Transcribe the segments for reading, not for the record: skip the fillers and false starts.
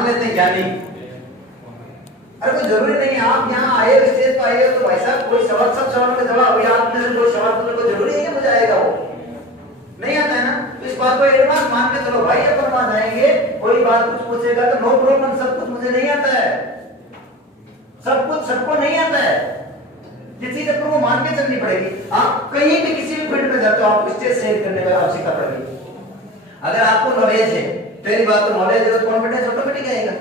मान लेते हैं क्या नहीं? अरे कोई जरूरी नहीं है आप यहाँ आए स्टेज पर आए तो भाई साहब कोई सवाल, सब सवाल का जवाब अभी आप में से कोई सवाल पूछने को जरूरी है कि मुझे आएगा वो नहीं आता है ना। तो इस बात को एडवांस मान के चलो भाई अपन वहां जाएंगे, कोई बात कुछ पूछेगा तो नो प्रॉब्लम, सब कुछ मुझे नहीं आता है, सब कुछ सबको नहीं आता है, ये चीज अपन को मान के चलनी पड़ेगी। आप कहीं भी किसी भी फील्ड में जाते हो आप स्टेज शेयर करने का आवश्यकता पड़ेगी। अगर आपको नॉलेज है, पहली बात तो नॉलेज है तो कॉन्फिडेंस ऑटोमेटिक आएगा।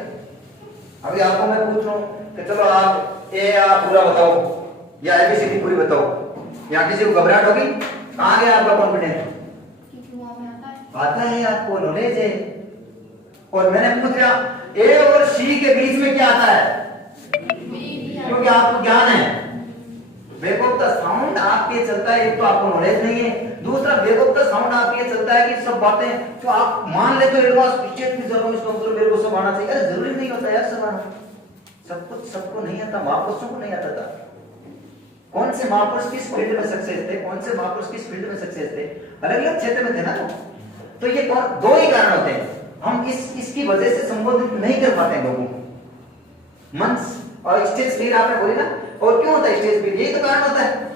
अभी आपको मैं पूछ रहा हूँ कि चलो आप ए आप पूरा बताओ या एबीसीडी पूरी बताओ, यहाँ किसी को घबराहट होगी? कहाँ गया आपका कॉन्फिडेंस? आता है, आपको नॉलेज है। और मैंने पूछ लिया ए और सी के बीच में क्या आता है, क्योंकि आपको ज्ञान है। बैक ऑफ द साउंड आप ये चलता है, एक तो आपको नॉलेज नहीं है, दूसरा बैक ऑफ द साउंड आप ये चलता है कि सब बातें जो आप मान लेते हो एडवांस पीछे की जरूरत इसका मतलब मेरे को सब आना चाहिए। अरे जरूरी नहीं होता यार सब आना, सब कुछ सबको नहीं आता, महापुरुषों को नहीं आता था। कौन से महापुरुष किस फील्ड में सक्सेस थे, कौन से महापुरुष किस फील्ड में सक्सेस थे, अलग अलग क्षेत्र में थे ना। तो ये दो ही कारण होते हैं, हम इसकी वजह से संबोधित नहीं कर पाते हैं लोगों को। मंच और स्टेज फियर आपने बोली ना, और क्यों होता है स्टेज फियर? यही तो कारण होता है।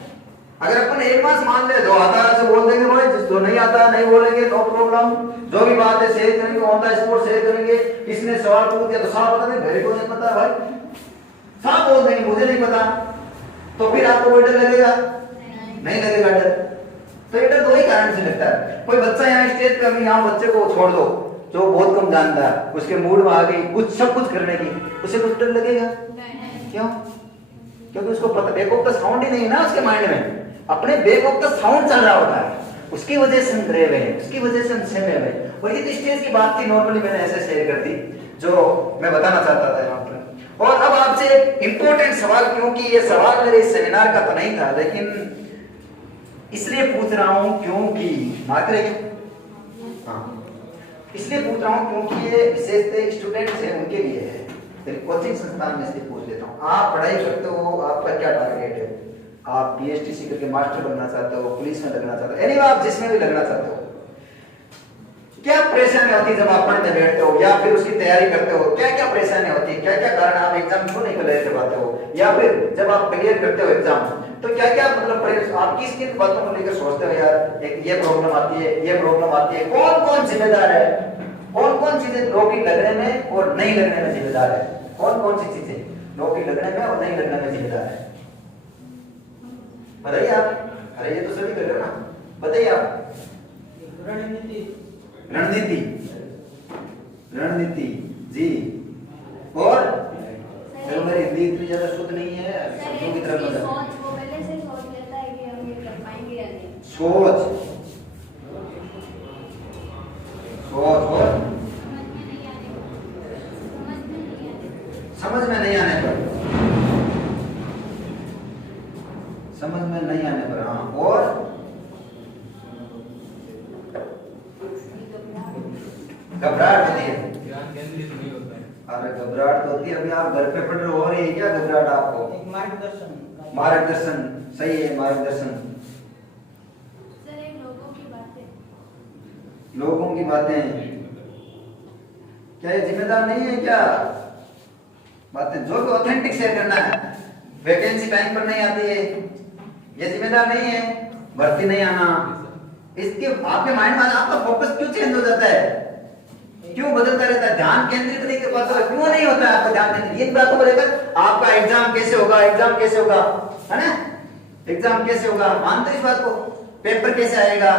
अगर अपन एडवांस मान ले, जो आता है बोल देंगे भाई, जो नहीं आता नहीं बोलेंगे, नो प्रॉब्लम, जो भी बात है शेयर करेंगे, ऑन द स्पॉट शेयर करेंगे। किसने सवाल पूछ दिया तो साफ बता देंगे, मेरे को नहीं पता भाई, साफ बोल देंगे मुझे नहीं पता। तो फिर आपको डर लगेगा? नहीं लगेगा डर। तो ये डर दो ही कारण से लगता है। कोई बच्चा यहाँ स्टेज पे, हम यहाँ बच्चे को छोड़ दो जो बहुत कम जानता है, उसके मूड में आ गई कुछ सब कुछ करने की, उसे कुछ डर लगेगा? क्यों? क्योंकि उसको पता बैक ऑफ द साउंड ही नहीं है ना उसके माइंड में, अपने बैक ऑफ द साउंड चल रहा होता है, उसकी वजह से हम डरे हुए हैं, उसकी वजह से हम सहमे हुए हैं। और ये तो स्टेज की बात थी, नॉर्मली मैंने ऐसे शेयर कर दी जो मैं बताना चाहता था यहाँ पर। और अब आपसे एक इंपॉर्टेंट सवाल, क्योंकि ये सवाल मेरे इस सेमिनार का तो नहीं था, लेकिन इसलिए पूछ रहा हूं क्योंकि मार्क रहिए, हाँ इसलिए पूछ रहा हूं क्योंकि ये विशेषतः स्टूडेंट्स हैं उनके लिए है। कोचिंग संस्थान में से पूछ लेता हूँ, आप पढ़ाई करते हो, आपका क्या टारगेट है? आप पीएचडी करके मास्टर बनना चाहते हो, पुलिस में लगना चाहते हो, एनी आप जिसमें भी लगना चाहते हो, क्या परेशानी होती है जब आप पढ़ने बैठते हो या फिर उसकी तैयारी करते हो? क्या क्या परेशानी होती है, क्या क्या कारण आप एग्जाम क्यों नहीं क्लियर कर पाते हो, या फिर जब आप क्लियर करते हो एग्जाम तो क्या क्या मतलब आप किस किन बातों को लेकर सोचते हो यार एक ये प्रॉब्लम आती है, ये प्रॉब्लम आती है? कौन कौन जिम्मेदार है, कौन कौन चीजें नौकरी लगने में और नहीं लगने में जिम्मेदार है? कौन कौन सी चीजें नौकरी लगने में और नहीं लगने में जिम्मेदार है? बताइए आप। अरे ये तो सभी कर रहे हो ना, बताइए आप। रणनीति, रणनीति जी। और चलो मेरी हिंदी इतनी ज्यादा शुद्ध नहीं है, शब्दों की तरफ सोच, वो पहले से सोच लेता है कि हम ये कर पाएंगे या नहीं। सोच, सोच और समझ में नहीं आने पर, समझ में नहीं आने पर, हाँ। और घबराहट होती है, ध्यान केंद्रित नहीं होता है। अरे घबराहट तो होती है, अभी आप घर पे पढ़ रहे हो रही है क्या घबराहट आपको? एक मार्गदर्शन, मार्गदर्शन सही है, मार्गदर्शन। सर एक लोगों की बातें, लोगों की बातें, क्या ये जिम्मेदार नहीं है क्या बातें? जो भी ऑथेंटिक शेयर करना है, वैकेंसी टाइम पर नहीं आती है, ये जिम्मेदार नहीं है, भर्ती नहीं आना, इसके आपके माइंड में आपका फोकस क्यों चेंज हो जाता है, क्यों बदलता रहता है, ध्यान केंद्रित नहीं कर पाता है, क्यों नहीं होता है आपका ध्यान केंद्रित? इन बातों को लेकर आपका एग्जाम कैसे होगा, एग्जाम कैसे होगा, है ना? एग्जाम कैसे होगा, मानते इस बात को? पेपर कैसे आएगा?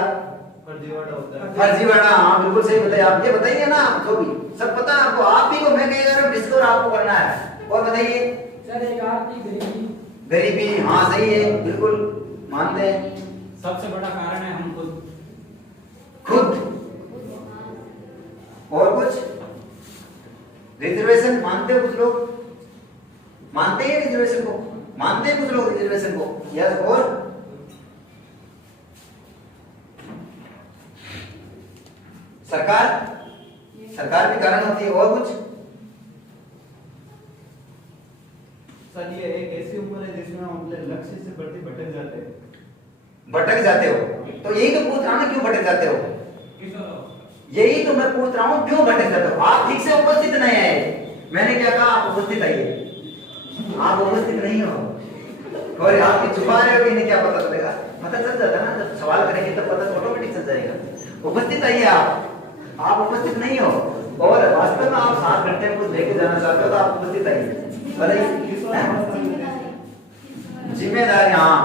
फर्जीवाड़ा होता है, फर्जीवाड़ा, हाँ बिल्कुल सही बताइए आप। ये बताइए ना, जो भी सब पता है आपको, आप ही को मैं कह रहा हूँ डिस्कवर आपको करना है। और बताइए सर एक आर्थिक गरीबी, गरीबी, हाँ सही है, बिल्कुल मानते हैं। सबसे बड़ा कारण है हम खुद, खुद। और कुछ? रिजर्वेशन मानते हो कुछ लोग, मानते हैं रिजर्वेशन को, मानते हैं कुछ लोग रिजर्वेशन को, यस। और सरकार, सरकार भी कारण होती है। और कुछ? सर ये एक ऐसी उम्र है जिसमें हम अपने लक्ष्य से बढ़ते भटक जाते हैं। भटक जाते हो, तो यही तो पूछ रहा हूं ना, क्यों भटक जाते हो? यही तो मैं पूछ रहा हूं, क्यों भटक जाते हो? आप ठीक से उपस्थित नहीं है, मैंने क्या कहा, आप उपस्थित आइए, आप उपस्थित नहीं हो और आप छुपा रहे हो कि नहीं, क्या पता चलेगा? पता चल जाता ना, जब सवाल करेंगे तब पता ऑटोमेटिक चल जाएगा। उपस्थित आइए, आप उपस्थित नहीं हो और वास्तव में आप 7 घंटे में कुछ लेके जाना चाहते हो तो आप उपस्थित आइए। जिम्मेदारी, हाँ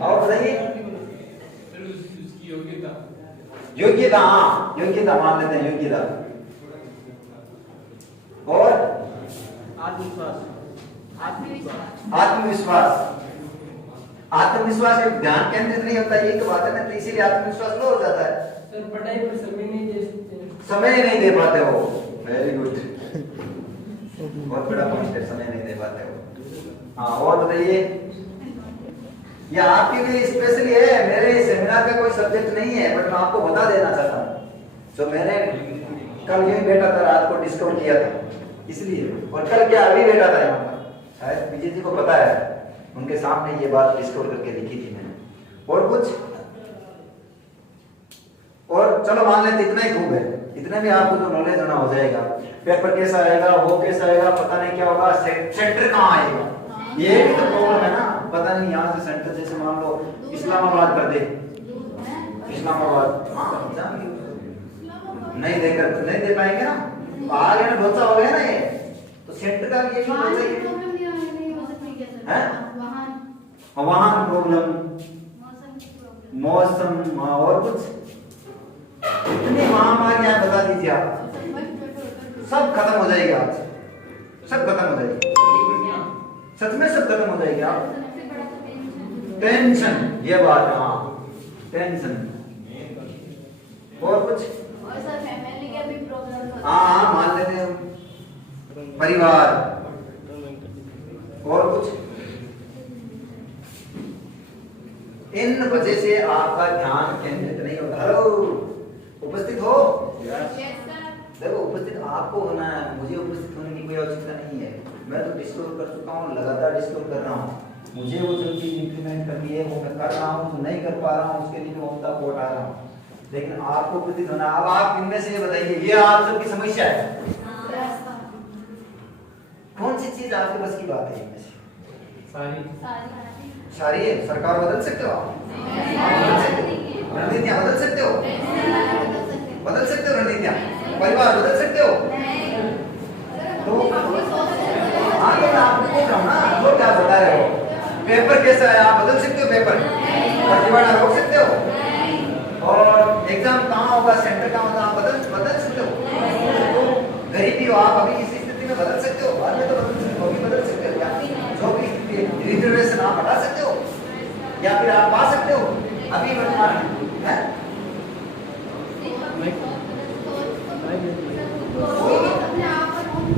और बताइए योग्यता, हाँ योग्यता मान लेते हैं, योग्यता और आत्मविश्वास। आत्मविश्वास पे ध्यान केंद्रित नहीं होता, यही तो बात है ना, तो इसीलिए आत्मविश्वास लो हो जाता है। सर पढ़ाई पर समय नहीं दे सकते, समय नहीं दे पाते हो, वेरी गुड, बहुत बड़ा पॉइंट है, समय नहीं दे पाते हो। हाँ और बताइए, ये आपके लिए स्पेशली है, मेरे सेमिनार का कोई सब्जेक्ट नहीं है, बट मैं आपको बता देना चाहता हूँ। जो मैंने कल यही बैठा था, रात को डिस्कवर किया था इसलिए, और कल क्या अभी बैठा था यहाँ पर, शायद विजय जी को पता है, उनके सामने ये बात डिस्कवर करके लिखी थी मैंने। और कुछ, और चलो मान लेते इतना ही खूब है, इतने में आपको जो नॉलेज होना हो जाएगा। पेपर कैसा आएगा, वो कैसा आएगा, पता नहीं क्या होगा, सेंटर कहाँ आएगा, ये भी तो प्रॉब्लम है ना, पता नहीं यहाँ से सेंटर, जैसे मान लो इस्लामाबाद कर दे, इस्लामाबाद, हाँ नहीं देकर नहीं दे पाएंगे ना, आ गया ना, ढोसा हो गया ना ये, तो सेंटर का ये भी होना चाहिए। वहाँ प्रॉब्लम, मौसम और कुछ, इतनी महामारियां बता दीजिए आप, सब खत्म हो जाएगी आज, सब खत्म हो जाएगी, सच में सब खत्म हो जाएगी। आप टेंशन, ये बात है, हाँ टेंशन और कुछ, हाँ मान लेते हैं परिवार और कुछ, इन वजह से आपका ध्यान केंद्रित नहीं होता। हेलो, उपस्थित हो? देखो उपस्थित आपको होना है, मुझे उपस्थित होने की कोई आवश्यकता नहीं है, मैं तो डिस्कवर कर चुका हूँ, लगातार डिस्कवर कर रहा हूँ, मुझे वो जो चीज इंप्लीमेंट करनी है वो मैं कर रहा हूँ, जो नहीं कर पा रहा हूँ उसके लिए मैं उनका कोट आ रहा हूँ, लेकिन आपको उपस्थित होना। अब आप इनमें से ये बताइए, ये आप सबकी समस्या है, कौन सी चीज आपके बस की बात है इनमें से? सारी है। सरकार बदल सकते हो आप, रणनीतियां बदल सकते हो, बदल सकते हो रणनीतियां, परिवार बदल सकते हो, तो हाँ तो मैं आपको पूछ रहा हूँ ना, तो क्या बता रहे हो? पेपर कैसा है, आप बदल सकते हो पेपर, फर्जीवाड़ा रोक सकते हो, और एग्जाम कहाँ होगा, सेंटर कहाँ होगा, आप बदल सकते हो। तो गरीबी हो आप अभी इस स्थिति में बदल सकते हो, बाद में तो बदल सकते हो, अभी बदल सकते हो क्या? जो भी स्थिति, रिजर्वेशन आप हटा सकते हो या फिर आप पा सकते हो अभी वर्तमान है?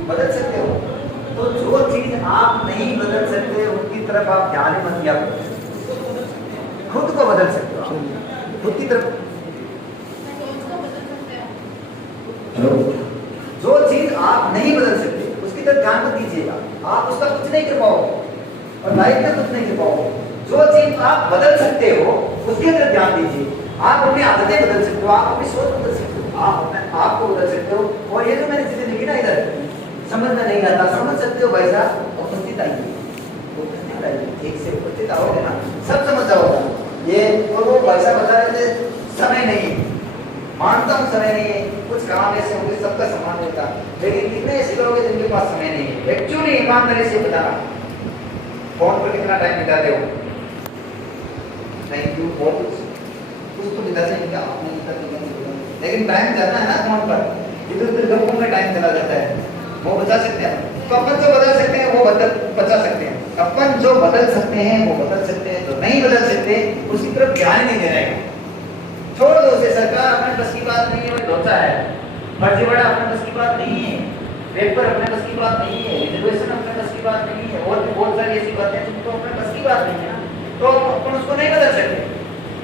बदल सकते हो। तो जो चीज आप नहीं बदल सकते उनकी तरफ आप ध्यान ही मत दिया करो, खुद को बदल सकते हो, खुद की तरफ। जो चीज आप नहीं बदल सकते उसकी तरफ ध्यान मत दीजिएगा, आप उसका कुछ नहीं कर पाओगे और लाइफ में कुछ नहीं कर पाओगे। जो चीज आप बदल सकते हो उसकी तरफ ध्यान दीजिए। आप अपनी आदतें बदल सकते हो, आप अपनी सोच बदल सकते हो, आप अपने आप को बदल सकते हो। और ये जो मैंने चीजें लिखी ना इधर, समझ में नहीं आता, समझ सकते हो भाई साहब, उपस्थित आइए, उपस्थित आइए, ठीक से उपस्थित आओगे ना सब समझ जाओगे। ये और वो भाई साहब बता रहे थे समय नहीं, मानता हूँ समय नहीं है, कुछ काम ऐसे होंगे सबका सम्मान होता, लेकिन कितने ऐसे लोग हैं जिनके पास समय नहीं है। एक्चुअली ईमानदारी से बताना, फोन पर कितना टाइम बिताते हो? थैंक यू, बहुत कुछ तो बिता चाहिए आपने, लेकिन टाइम जाना है ना फोन पर, इधर उधर गप्पों में टाइम चला जाता है, वो बचा सकते हैं। तो अपन जो बदल सकते हैं वो बचा सकते हैं, अपन जो बदल सकते हैं वो बदल सकते हैं, जो नहीं बदल सकते उसकी तरफ ध्यान नहीं दे रहे हैं, छोड़ दो उसे। सरकार अपने बस की बात नहीं है, धोखा है, फर्जीवाड़ा अपने बस की बात नहीं है, पेपर अपने बस की बात नहीं है, रिजर्वेशन अपने बस की बात नहीं है, और भी बहुत सारी ऐसी बातें हैं जिनको अपने बस की बात नहीं है ना, तो अपन उसको नहीं बदल सकते।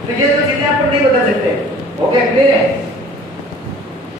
तो ये जो चीजें अपन नहीं बदल सकते, ओके क्लियर है?